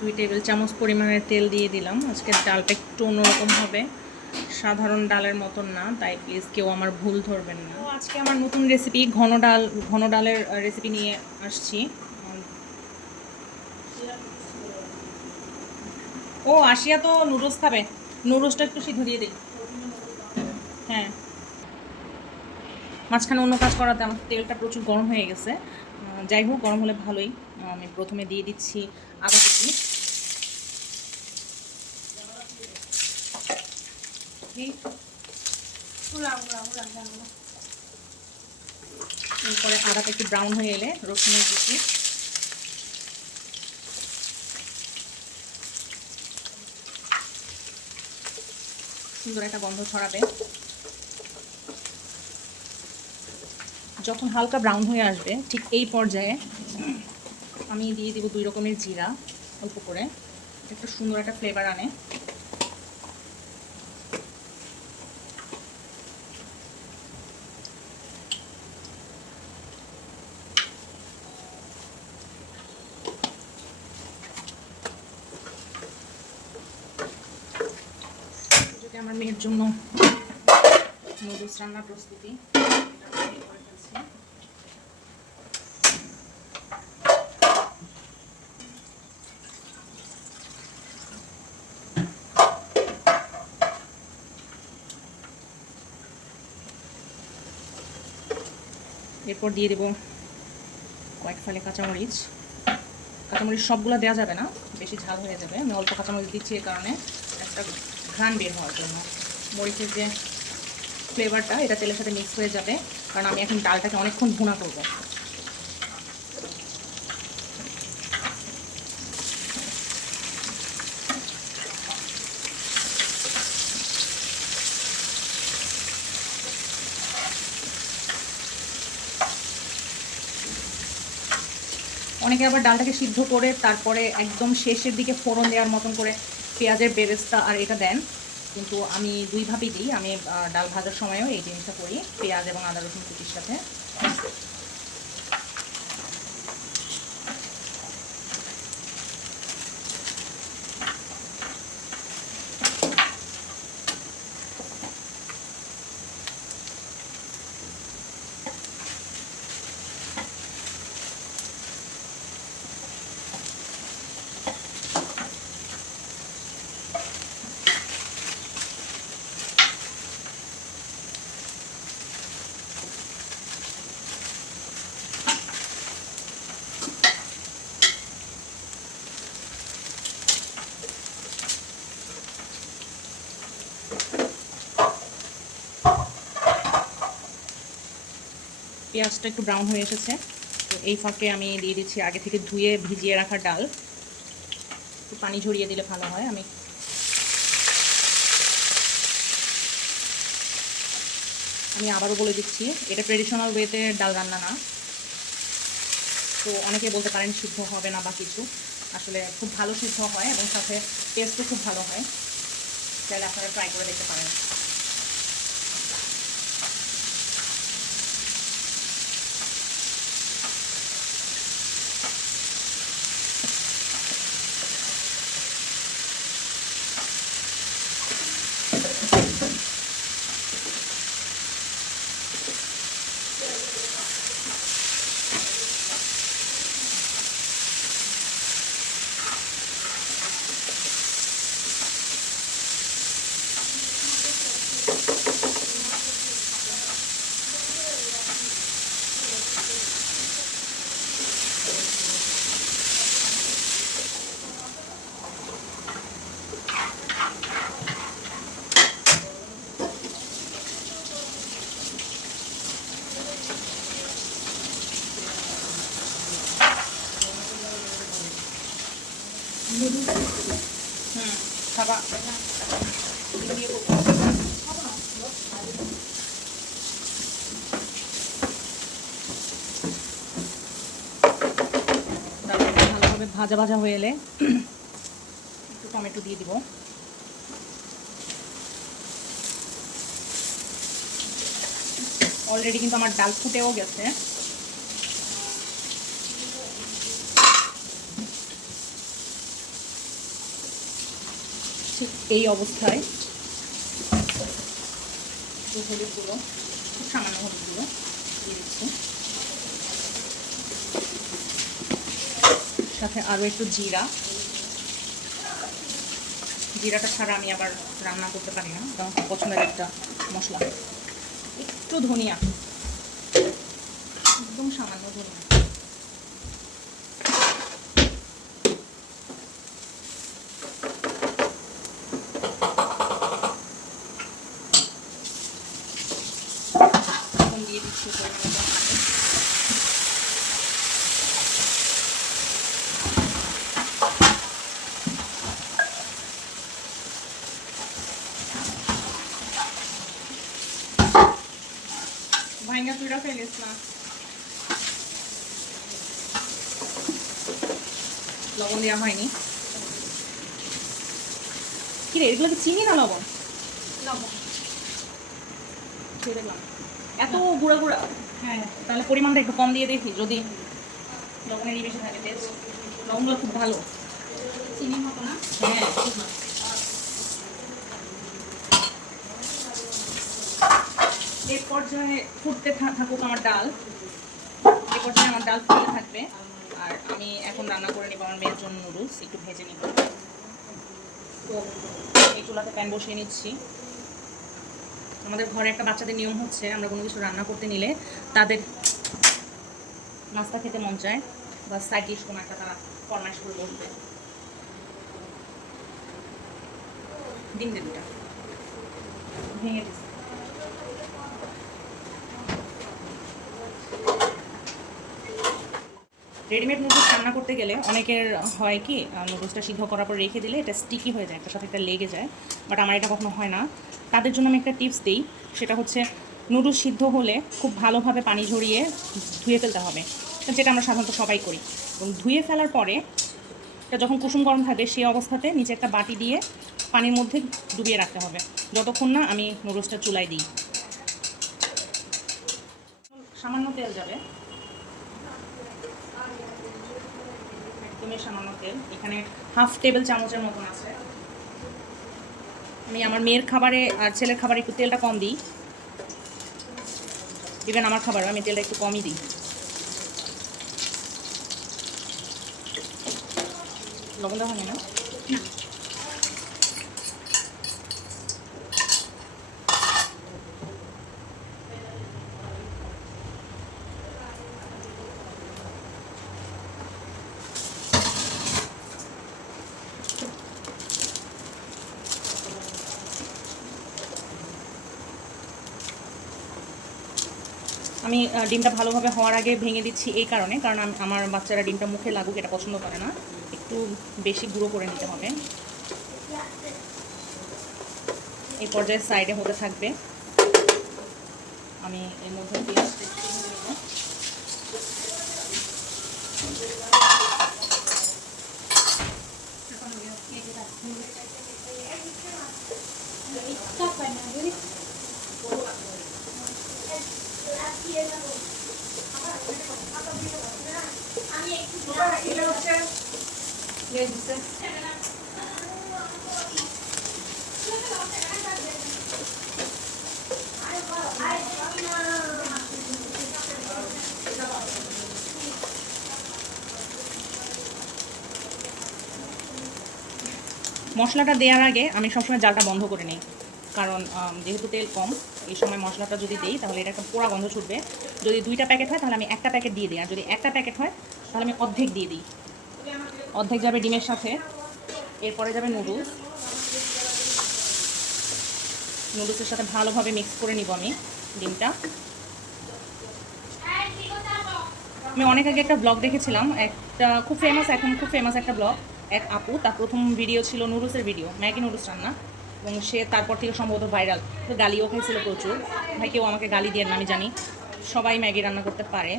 2 table চামচ পরিমাণের তেল দিয়ে দিলাম। আজকের ডালটা একটু অন্যরকম হবে, সাধারণ ডালের মতন না, তাই প্লিজ কেউ আমার ভুল ধরবেন না। আজকে আমার নতুন রেসিপি ঘন ডালের রেসিপি নিয়ে আসছি। ও আসিয়া তো নুডলস খাবে, নুডলসটা একটু সিদ্ধ দিয়ে দিই। হ্যাঁ, মাঝখানে অন্য কাজ করাতে আমার তেলটা প্রচুর গরম হয়ে গেছে। যাই হোক, গরম হলে ভালোই। আমি প্রথমে দিয়ে দিচ্ছি আদা কুচি। এরপরে আদাটা একটু ব্রাউন হয়ে এলে রসুনের কুচি, সুন্দর একটা গন্ধ ছড়াবে। যখন হালকা ব্রাউন হয়ে আসবে ঠিক এই পর্যায়ে আমি দিয়ে দিব 2 রকমের জিরা, অল্প করে, একটু সুন্দর একটা ফ্লেভার আনে। যদি আমার মেয়ের জন্য নুডলস রান্নার প্রস্তুতি করে ফেলছি। এরপর দিয়ে দেব কয়েক ফালি কাঁচামরিচ। কাঁচামরিচ সবগুলো দেওয়া যাবে না, বেশি ঝাল হয়ে যাবে। আমি অল্প কাঁচামরিচ দিচ্ছি এই কারণে একটা ঘ্রাণ বের হওয়ার জন্য। মরিচের যে ফ্লেভারটা এটা তেলের সাথে মিক্স হয়ে যাবে, কারণ আমি এখন ডালটাকে অনেকক্ষণ ভুনা করব। অনেকে আবার ডালটাকে সিদ্ধ করে তারপরে একদম শেষের দিকে ফোড়ন দেওয়ার মতন করে পেঁয়াজের বেরেস্তা আর এটা দেন, কিন্তু আমি দুইভাবেই দিই। আমি ডাল ভাজার সময়ও এই জিনিসটা করি, পেঁয়াজ এবং আদা রসুন কুচির সাথে। পেঁয়াজটা একটু ব্রাউন হয়ে এসেছে, তো এই ফাঁকে আমি দিয়ে দিচ্ছি আগে থেকে ধুয়ে ভিজিয়ে রাখা ডাল। একটু পানি ঝরিয়ে দিলে ভালো হয়। আমি আবারও বলে দিচ্ছি, এটা ট্রেডিশনাল ওয়েতে ডাল রান্না না, তো অনেকে বলতে পারেন সিদ্ধ হবে না বা কিছু। আসলে খুব ভালো সিদ্ধ হয় এবং সাথে টেস্টও খুব ভালো হয়। চাইলে আপনারা ট্রাই করে দেখতে পারেন। খাবা ভালোভাবে ভাজা ভাজা হয়ে এলে একটু টমেটো দিয়ে দিব। অলরেডি কিন্তু আমার ডাল ফুটেও গেছে। এই অবস্থায় হলুদ গুঁড়ো, খুব সামান্য হলুদ গুঁড়ো দিয়ে দিচ্ছি, সাথে আরও একটু জিরা। জিরাটা ছাড়া আমি আবার রান্না করতে পারি না, কারণ খুব পছন্দের একটা মশলা। একটু ধনিয়া, একদম সামান্য ধনিয়া। দিয়ে দিচ্ছি ভাইঙ্গা তুইরা ফেলিস না। লবণ দেওয়া হয়নি। কি রে, এগুলো কি চিনি না লবণ? লবণ দেখলাম এত গুঁড়া গুঁড়া। হ্যাঁ, তাহলে পরিমাণটা একটু কম দিয়ে দেখি, যদি লবণেরই বেশি থাকে টেস্ট। লবণগুলো খুব ভালো, চিনি মতো না। হ্যাঁ, এই পর্যায়ে ফুটতে থাকুক আমার ডাল। এই পর্যায়ে আমার ডাল ফুটতে থাকবে, আর আমি এখন রান্না করে নিব আমার মেয়ের জন্য নুডলস। একটু ভেজে নিব। তো এই চুলাতে প্যান বসিয়ে নিচ্ছি। আমাদের ঘরে একটা বাচ্চাদের নিয়ম হচ্ছে, আমরা কোনো কিছু রান্না করতে নিলে তাদের নাস্তা খেতে মন চায় বা সাইড ডিশ কোনো একটা তারা ফরমাইশ করে বসবে। ডিম দে দুটা ভেঙে দিচ্ছি। রেডিমেড নুডলস রান্না করতে গেলে অনেকের হয় কি, নুডলসটা সিদ্ধ করার পর রেখে দিলে এটা স্টিকি হয়ে যায়, একটার সাথে একটা লেগে যায়। বাট আমার এটা কখনো হয় না। তাদের জন্য আমি একটা টিপস দিই, সেটা হচ্ছে নুডলস সিদ্ধ হলে খুব ভালোভাবে পানি ঝরিয়ে ধুয়ে ফেলতে হবে, যেটা আমরা সাধারণত সবাই করি। এবং ধুয়ে ফেলার পরে এটা যখন কুসুম গরম থাকবে সেই অবস্থাতে নিচে একটা বাটি দিয়ে পানির মধ্যে ডুবিয়ে রাখতে হবে, যতক্ষণ না আমি নুডলসটা চুলায় দিই। সামান্য তেল যাবে, একদমই সামান্য তেল। এখানে হাফ টেবিল চামচের মতন আছে। আমি আমার মেয়ের খাবারে আর ছেলের খাবারে একটু তেলটা কম দিই, ইভেন আমার খাবারও আমি তেলটা একটু কমই দিই। লবণ দেওয়া হয় না? আমি ডিমটা ভালোভাবে হওয়ার আগে ভেঙে দিচ্ছি এই কারণে, কারণ আমার বাচ্চারা ডিমটা মুখে লাগুক এটা পছন্দ করে না। একটু বেশি গুঁড়ো করে নিতে হবে। এই পর্যায়ে সাইডে হতে থাকবে। আমি এর মধ্যে পেঁয়াজ মশলাটা দেওয়ার আগে আমি সবসময় জালটা বন্ধ করে নিই, কারণ যেহেতু তেল কম এই সময় মশলাটা যদি দিই তাহলে এটা একটা পোড়া গন্ধ ছুটবে। যদি 2টা প্যাকেট হয় তাহলে আমি একটা প্যাকেট দিয়ে দিই, আর যদি একটা প্যাকেট হয় তাহলে আমি অর্ধেক দিয়ে দিই। অর্ধেক যাবে ডিমের সাথে, এরপরে যাবে নুডলস। নুডলসের সাথে ভালোভাবে মিক্স করে নিব আমি ডিমটা। আমি অনেক আগে একটা ব্লগ দেখেছিলাম, একটা খুব ফেমাস, এখন খুব ফেমাস একটা ব্লগ। এক আপু, তার প্রথম ভিডিও ছিল নুডলসের ভিডিও, ম্যাগি নুডলস রান্না, এবং সে তারপর থেকে সম্ভবত ভাইরাল। তো গালিও খাইছিল প্রচুর। ভাই কেউ আমাকে গালি দিয়ে না, আমি জানি সবাই ম্যাগি রান্না করতে পারে।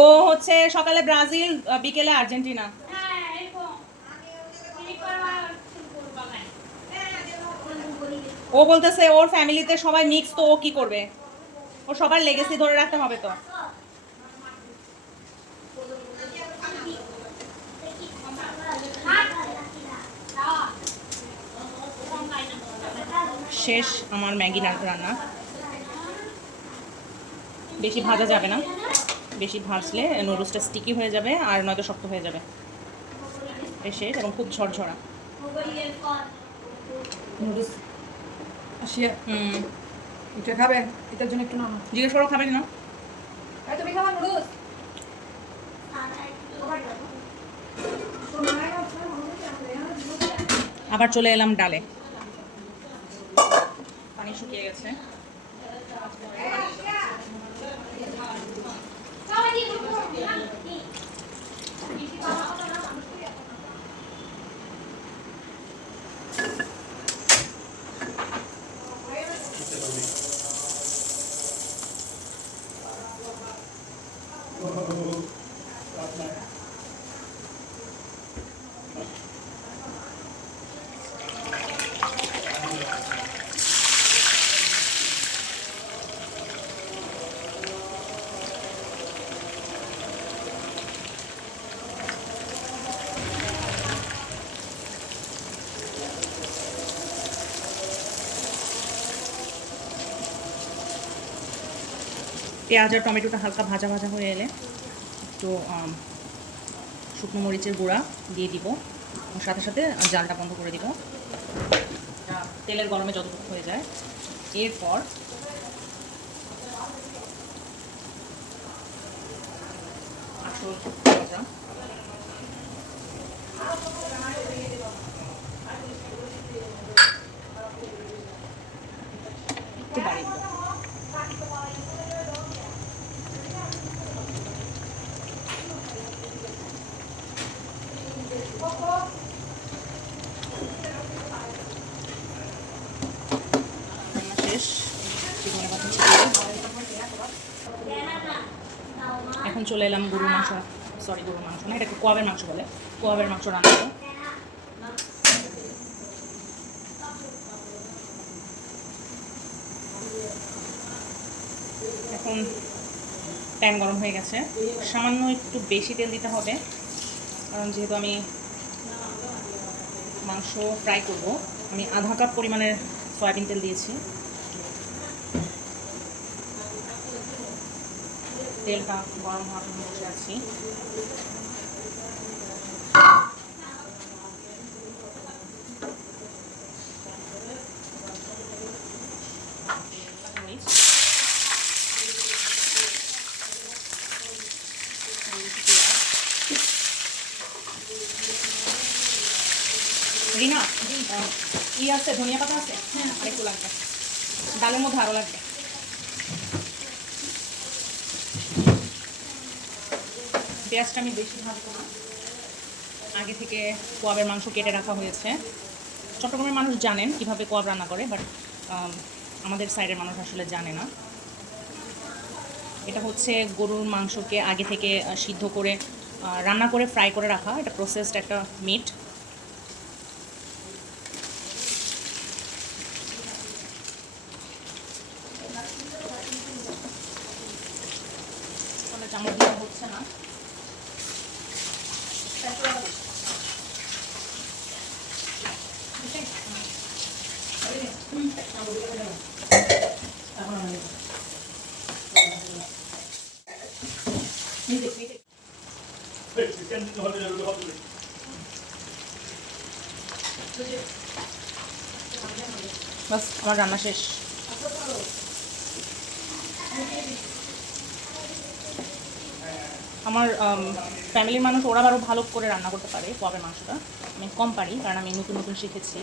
ও হচ্ছে সকালে ব্রাজিল, বিকেলে আর্জেন্টিনা। ও বলতেছে ওর ফ্যামিলিতে সবাই মিক্স, তো ও কি করবে? ও সবার লেগেসি ধরে রাখতে হবে তো। শেষ আমার ম্যাগি রান্না। বেশি ভাজা যাবে না, বেশি ভাজলে নুডলসটা স্টিকি হয়ে যাবে আর নয়তো শক্ত হয়ে যাবে। শেষ এবং খুব ঝরঝরা নুডলস। আসিয়া এটা খাবে? এটার জন্য একটু নামা। জিজ্ঞেস করো খাবেন না? তুমি খাবা নুডলস? আবার চলে এলাম ডালে। পানি শুকিয়ে গেছে। পেঁয়াজ আর টমেটোটা হালকা ভাজা ভাজা হয়ে এলে একটু শুকনো মরিচের গুঁড়া দিয়ে দিব, সাথে সাথে জালটা বন্ধ করে দিব, তেলের গরমে যতটুকু হয়ে যায়। এরপর আসল ভাজা একটু বাড়িয়ে দিব। শেষ। এখন চলে এলাম গরুর মাংস, গরুর মাংস না, এটাকে কোয়াবের মাংস বলে, কোয়াবের মাংস রান্না করবো। এখন প্যান গরম হয়ে গেছে, সামান্য একটু বেশি তেল দিতে হবে, কারণ যেহেতু আমি মাংস ফ্রাই করব। আমি আধা কাপ পরিমাণের সয়াবিন তেল দিয়েছি। তেলটা গরম হওয়ার জন্য বসে আছি। রিনা, আছে ধনিয়া পাতা আছে? হ্যাঁ, আরেকটু লাগবে, ডালের মধ্যে আরও লাগবে। পেঁয়াজটা আমি বেশি ভাজবো না, আগে থেকে কোয়াবের মাংস কেটে রাখা হয়েছে। চট্টগ্রামের মানুষ জানেন কিভাবে কোয়াব রান্না করে, বাট আমাদের সাইডের মানুষ আসলে জানে না। এটা হচ্ছে গরুর মাংসকে আগে থেকে সিদ্ধ করে রান্না করে ফ্রাই করে রাখা, এটা প্রসেসড একটা মিট। চামচ দেওয়া হচ্ছে না। বাস, আমার রান্না শেষ। আমার ফ্যামিলির মানুষ ওরা আরও ভালো করে রান্না করতে পারে কোয়াবের মাংসটা, আমি কম পারি, কারণ আমি নতুন নতুন শিখেছি,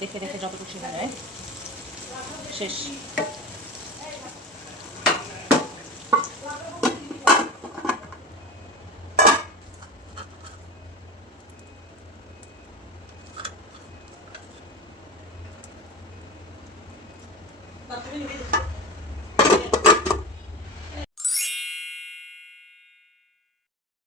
দেখে দেখে যতটুকু শেখা যায়। শেষ।